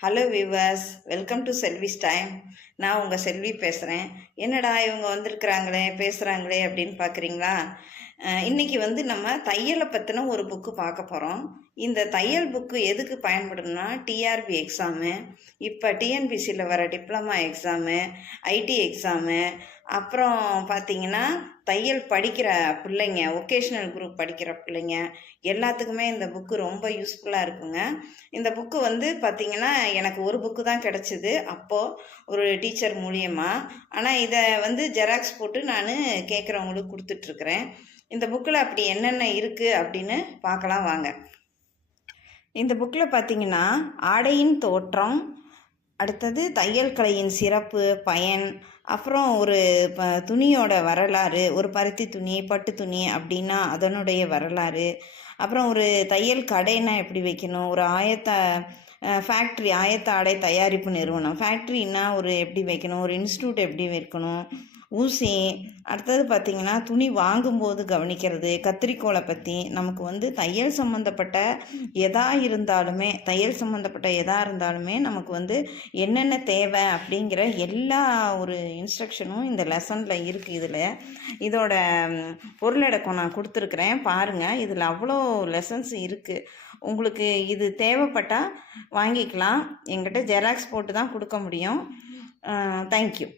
Hello viewers welcome to Selvi's time நான் உங்கள் செல்வி பேசுகிறேன் என்னடா இவங்க வந்திருக்கிறாங்களே பேசுகிறாங்களே அப்படின்னு பார்க்குறீங்களா இன்றைக்கி இன்னைக்கு வந்து நம்ம தையலை பற்றின ஒரு புக்கு பார்க்க போகிறோம் இந்த தையல் புக்கு எதுக்கு பயன்படும்னா டிஆர்பி எக்ஸாமு இப்போ டிஎன்பிசியில் வர டிப்ளமா எக்ஸாமு ஐடி எக்ஸாமு அப்புறம் பார்த்தீங்கன்னா தையல் படிக்கிற பிள்ளைங்க ஒகேஷ்னல் குரூப் படிக்கிற பிள்ளைங்க எல்லாத்துக்குமே இந்த புக்கு ரொம்ப யூஸ்ஃபுல்லாக இருக்குங்க. இந்த புக்கு வந்து பார்த்திங்கன்னா எனக்கு ஒரு புக்கு தான் கிடச்சிது. அப்போது ஒரு டீச்சர் மூலியமாக ஆனால் இதை வந்து ஜெராக்ஸ் போட்டு நான் கேட்குறவங்களுக்கு கொடுத்துட்ருக்குறேன். இந்த புக்கில் அப்படி என்னென்ன இருக்குது அப்படின்னு பார்க்கலாம் வாங்க. இந்த புக்கில் பார்த்தீங்கன்னா ஆடையின் தோற்றம் அடுத்தது தையல் கலையின் சிறப்பு பயன் அப்புறம் ஒரு ப துணியோட வரலாறு ஒரு பருத்தி துணி பட்டு துணி அப்படின்னா அதனுடைய வரலாறு. அப்புறம் ஒரு தையல் கடைன்னா எப்படி வைக்கணும்? ஒரு ஆயத்த ஃபேக்ட்ரி ஆயத்த ஆடை தயாரிப்பு நிறுவனம். ஃபேக்ட்ரின்னா ஒரு எப்படி வைக்கணும்? ஒரு இன்ஸ்டியூட் எப்படி வைக்கணும்? ஊசி. அடுத்தது பார்த்திங்கன்னா துணி வாங்கும்போது கவனிக்கிறது கத்திரிக்கோலை பற்றி நமக்கு வந்து தையல் சம்மந்தப்பட்ட எதா இருந்தாலுமே தையல் சம்மந்தப்பட்ட எதா இருந்தாலுமே நமக்கு வந்து என்னென்ன தேவை அப்படிங்கிற எல்லா ஒரு இன்ஸ்ட்ரக்ஷனும் இந்த லெசனில் இருக்குது இதில். இதோட பொருளடக்கம் நான் கொடுத்துருக்குறேன். பாருங்கள் இதில் அவ்வளோ லெசன்ஸ் இருக்குது உங்களுக்கு இது தேவைப்பட்டால் வாங்கிக்கலாம். எங்கிட்ட ஜெராக்ஸ் போட்டு தான் கொடுக்க முடியும். தேங்க்யூ